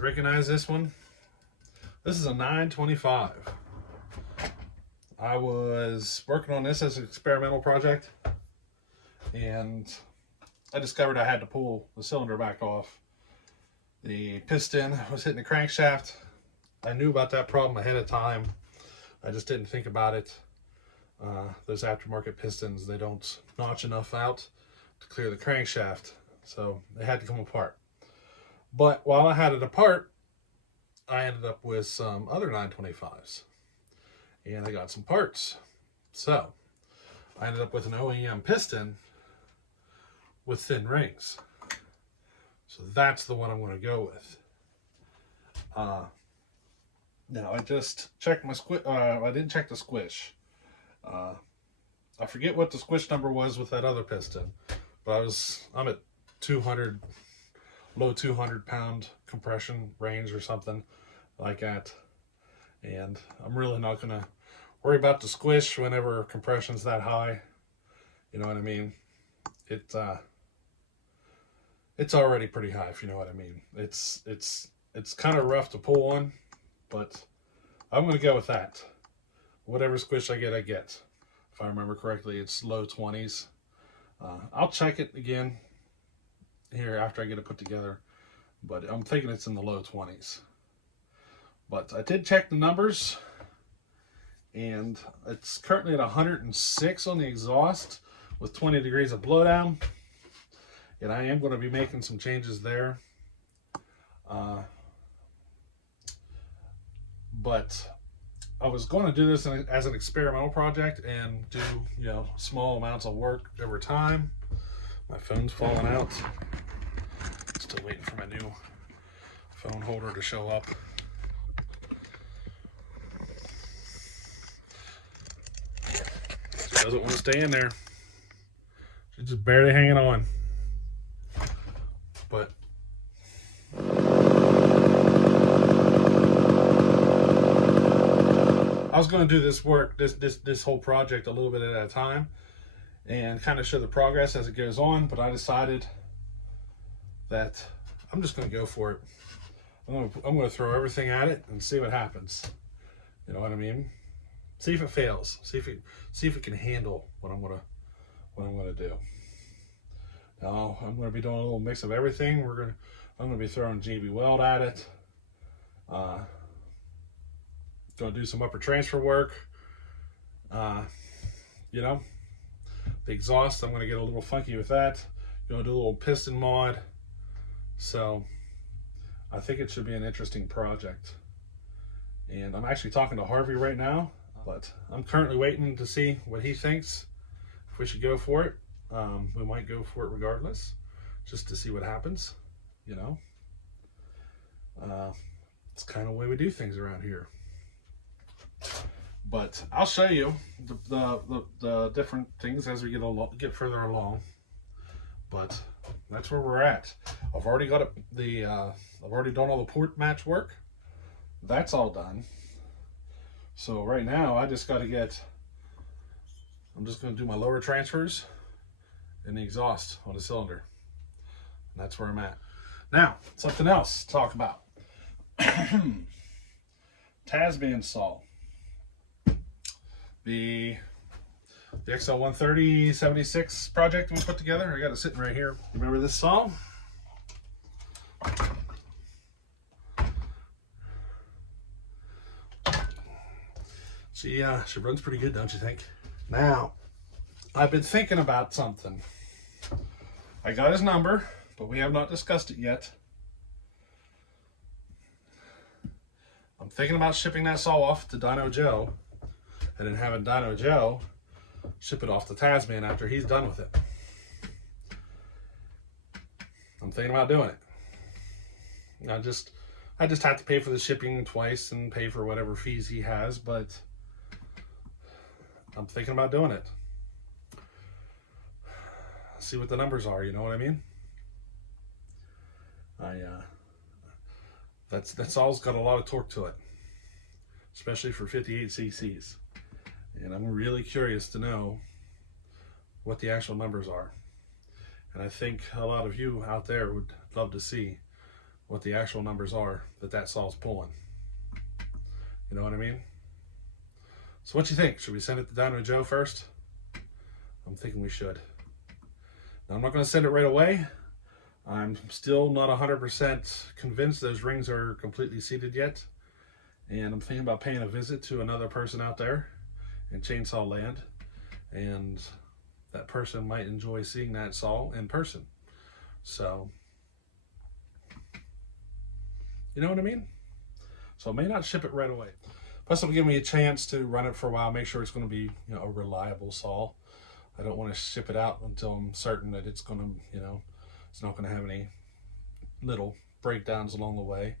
Recognize this one? This is a 925. I was working on this as an experimental project, and I discovered I had to pull the cylinder back off. The piston was hitting the crankshaft. I knew about that problem ahead of time. I just didn't think about it. Those aftermarket pistons, they don't notch enough out to clear the crankshaft, so they had to come apart. But while I had it apart, I ended up with some other 925s, and I got some parts. So I ended up with an OEM piston with thin rings. So that's the one I'm going to go with. Now I just checked my squish. I didn't check the squish. I forget what the squish number was with that other piston, but I'm at 200, low 200 pound compression range or something like that, and I'm really not gonna worry about the squish whenever compression's that high. You know what I mean? It's already pretty high, if you know what I mean. It's kind of rough to pull on, but I'm gonna go with that. Whatever squish I get, I get. If I remember correctly, it's low 20s. I'll check it again here after I get it put together, but I'm thinking it's in the low 20s. But I did check the numbers, and it's currently at 106 on the exhaust with 20 degrees of blowdown, and I am going to be making some changes there. But I was going to do this as an experimental project and do, small amounts of work over time. My phone's falling out. Still waiting for my new phone holder to show up. She doesn't want to stay in there. She's just barely hanging on. But I was going to do this work, this whole project a little bit at a time and kind of show the progress as it goes on, but I decided that I'm just going to go for it. I'm going to throw everything at it and see what happens. You know what I mean? See if it fails. See if it can handle what I'm going to do. Now I'm going to be doing a little mix of everything. I'm going to be throwing GB weld at it. Going to do some upper transfer work. The exhaust, I'm going to get a little funky with that. Going to do a little piston mod. So I think it should be an interesting project. And I'm actually talking to Harvey right now, but I'm currently waiting to see what he thinks, if we should go for it. We might go for it regardless, just to see what happens, It's kind of the way we do things around here. But I'll show you the different things as we get further along. But that's where we're at. I've already got I've already done all the port match work. That's all done. So right now I just got to I'm just going to do my lower transfers and the exhaust on the cylinder. And that's where I'm at. Now, something else to talk about. TazMan saw. The XL130 76 project we put together. I got it sitting right here. Remember this saw? She runs pretty good, don't you think? Now, I've been thinking about something. I got his number, but we have not discussed it yet. I'm thinking about shipping that saw off to Dyno Joe, and then having Dyno Joe ship it off to TazMan after he's done with it. I'm thinking about doing it. I just have to pay for the shipping twice and pay for whatever fees he has, but I'm thinking about doing it. See what the numbers are, you know what I mean? That saw's got a lot of torque to it, especially for 58 cc's. And I'm really curious to know what the actual numbers are. And I think a lot of you out there would love to see what the actual numbers are that saw's pulling. You know what I mean? So what you think? Should we send it to Dyno Joe first? I'm thinking we should. Now, I'm not going to send it right away. I'm still not 100% convinced those rings are completely seated yet. And I'm thinking about paying a visit to another person out there in chainsaw land. And that person might enjoy seeing that saw in person. So, you know what I mean? So I may not ship it right away. Plus, it'll give me a chance to run it for a while, make sure it's going to be, you know, a reliable saw. I don't want to ship it out until I'm certain that it's going to, you know, it's not going to have any little breakdowns along the way.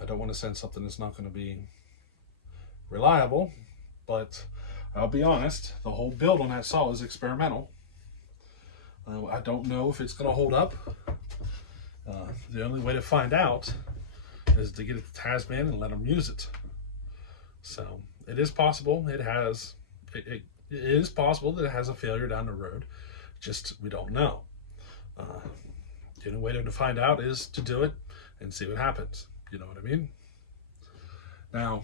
I don't want to send something that's not going to be reliable, but I'll be honest, the whole build on that saw is experimental. I don't know if it's going to hold up. The only way to find out is to get it to TazMan and let them use it. So it is possible it is possible that it has a failure down the road. Just we don't know. The only way to find out is to do it and see what happens. You know what I mean? Now,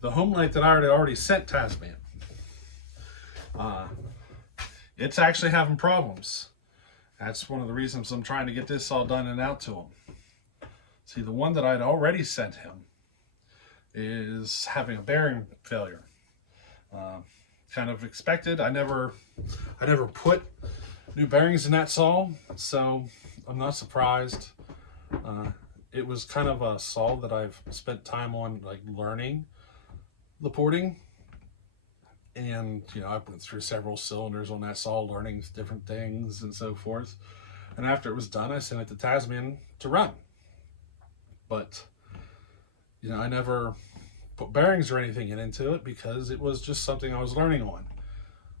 the Homelite that I already sent TazMan, it's actually having problems. That's one of the reasons I'm trying to get this all done and out to him. See, the one that I'd already sent him is having a bearing failure. Kind of expected. I never put new bearings in that saw, so I'm not surprised. It was kind of a saw that I've spent time on, like, learning the porting. And, you know, I went through several cylinders on that saw, learning different things and so forth. And after it was done, I sent it to TazMan to run. But, you know, I never put bearings or anything into it because it was just something I was learning on.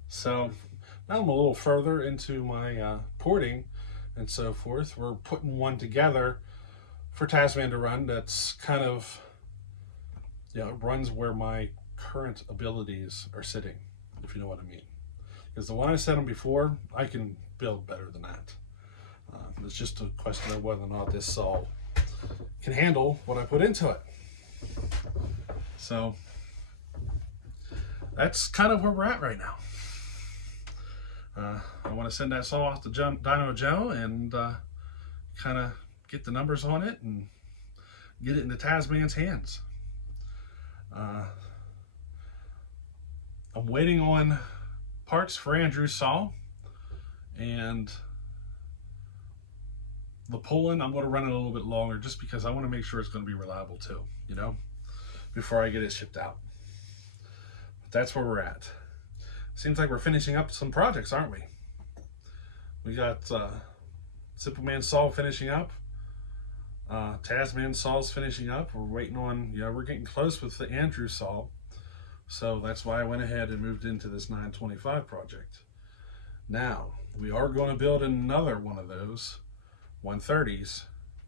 So now I'm a little further into my porting and so forth. We're putting one together for TazMan to run that's kind of, you know, it runs where my current abilities are sitting, if you know what I mean. Because the one I sent him before, I can build better than that. It's just a question of whether or not this saw can handle what I put into it. So that's kind of where we're at right now. I want to send that saw off to Dyno Joe and kind of get the numbers on it and get it into TazMan's hands. I'm waiting on parts for Andrew's saw, and the pulling, I'm going to run it a little bit longer just because I want to make sure it's going to be reliable too, you know, before I get it shipped out. But that's where we're at. Seems like we're finishing up some projects, aren't we? We got Simple Man saw finishing up. TazMan saw's finishing up. We're waiting on, you know, we're getting close with the Andrew saw. So that's why I went ahead and moved into this 925 project. Now, we are going to build another one of those 130s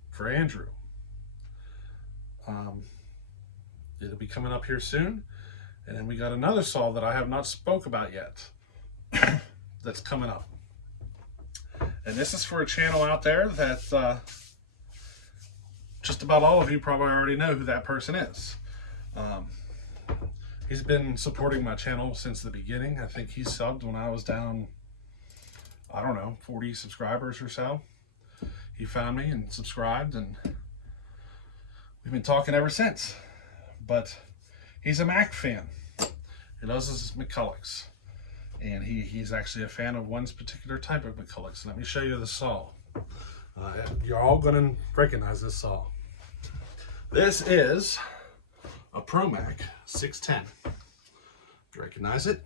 for Andrew. It'll be coming up here soon. And then we got another saw that I have not spoke about yet that's coming up. And this is for a channel out there that just about all of you probably already know who that person is. He's been supporting my channel since the beginning. I think he subbed when I was down, I don't know, 40 subscribers or so. He found me and subscribed, and we've been talking ever since. But he's a Mac fan. He loves his McCullochs. And he's actually a fan of one particular type of McCullochs. Let me show you the saw. You're all going to recognize this saw. This is a ProMac 610. You recognize it?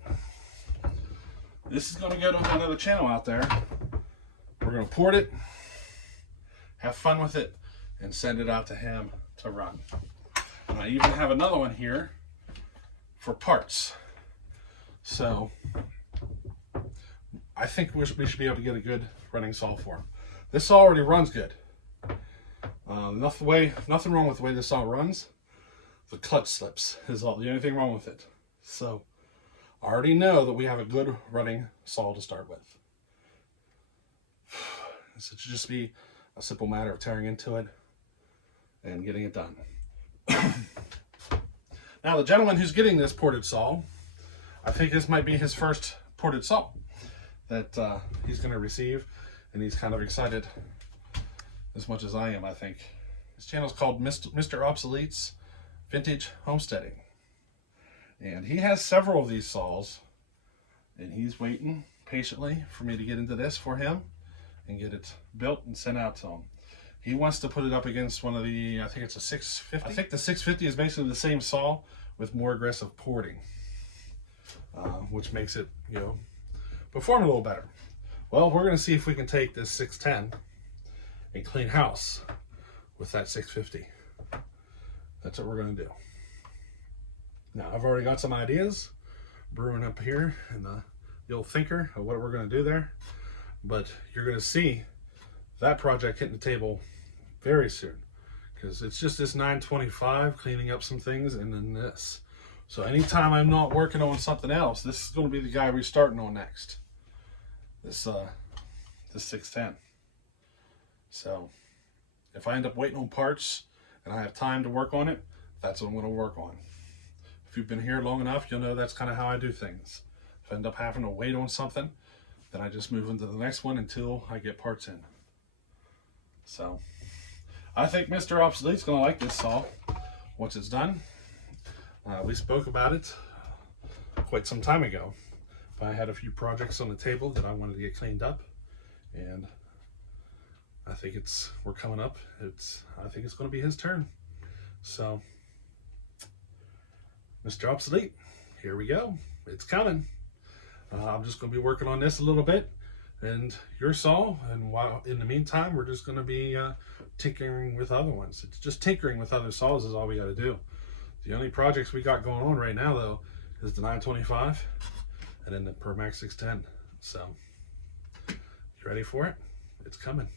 This is going to go to another channel out there. We're going to port it, have fun with it, and send it out to him to run. And I even have another one here for parts. So I think we should be able to get a good running saw for him. This saw already runs good. Nothing wrong with the way this saw runs. The clutch slips is the only thing wrong with it. So I already know that we have a good running saw to start with. So it should just be a simple matter of tearing into it, and getting it done. Now the gentleman who's getting this ported saw, I think this might be his first ported saw that he's going to receive, and he's kind of excited as much as I am, I think. His channel is called Mr. Obsolete's Vintage Homesteading, and he has several of these saws, and he's waiting patiently for me to get into this for him and get it built and sent out to him. He wants to put it up against one of the, I think it's a 650. I think the 650 is basically the same saw with more aggressive porting, which makes it, you know, perform a little better. Well, we're going to see if we can take this 610 and clean house with that 650. That's what we're going to do. Now, I've already got some ideas brewing up here in the old thinker of what we're going to do there, but you're going to see that project hitting the table very soon, because it's just this 925 cleaning up some things, and then this. So anytime I'm not working on something else, this is going to be the guy we're starting on next. This 610. So if I end up waiting on parts and I have time to work on it, that's what I'm going to work on. If you've been here long enough, you'll know that's kind of how I do things. If I end up having to wait on something, then I just move into the next one until I get parts in. So I think Mr. Obsolete's going to like this saw once it's done. We spoke about it quite some time ago. I had a few projects on the table that I wanted to get cleaned up, and I think we're coming up. I think it's going to be his turn. So Mr. Obsolete, here we go. It's coming. I'm just going to be working on this a little bit and your saw, and while in the meantime we're just going to be tinkering with other ones. It's just tinkering with other saws is all we got to do. The only projects we got going on right now though is the 925 and then the Permax 610. So you ready for it? It's coming.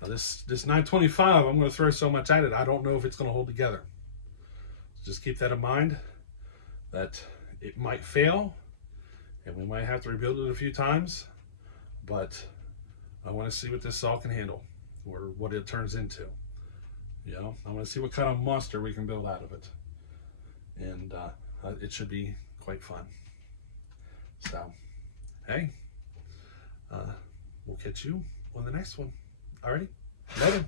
Now this 925, I'm going to throw so much at it, I don't know if it's going to hold together. So just keep that in mind, that it might fail and we might have to rebuild it a few times, but I want to see what this saw can handle, or what it turns into. You know, I want to see what kind of monster we can build out of it, and it should be quite fun. So, hey, we'll catch you on the next one. Alrighty, later.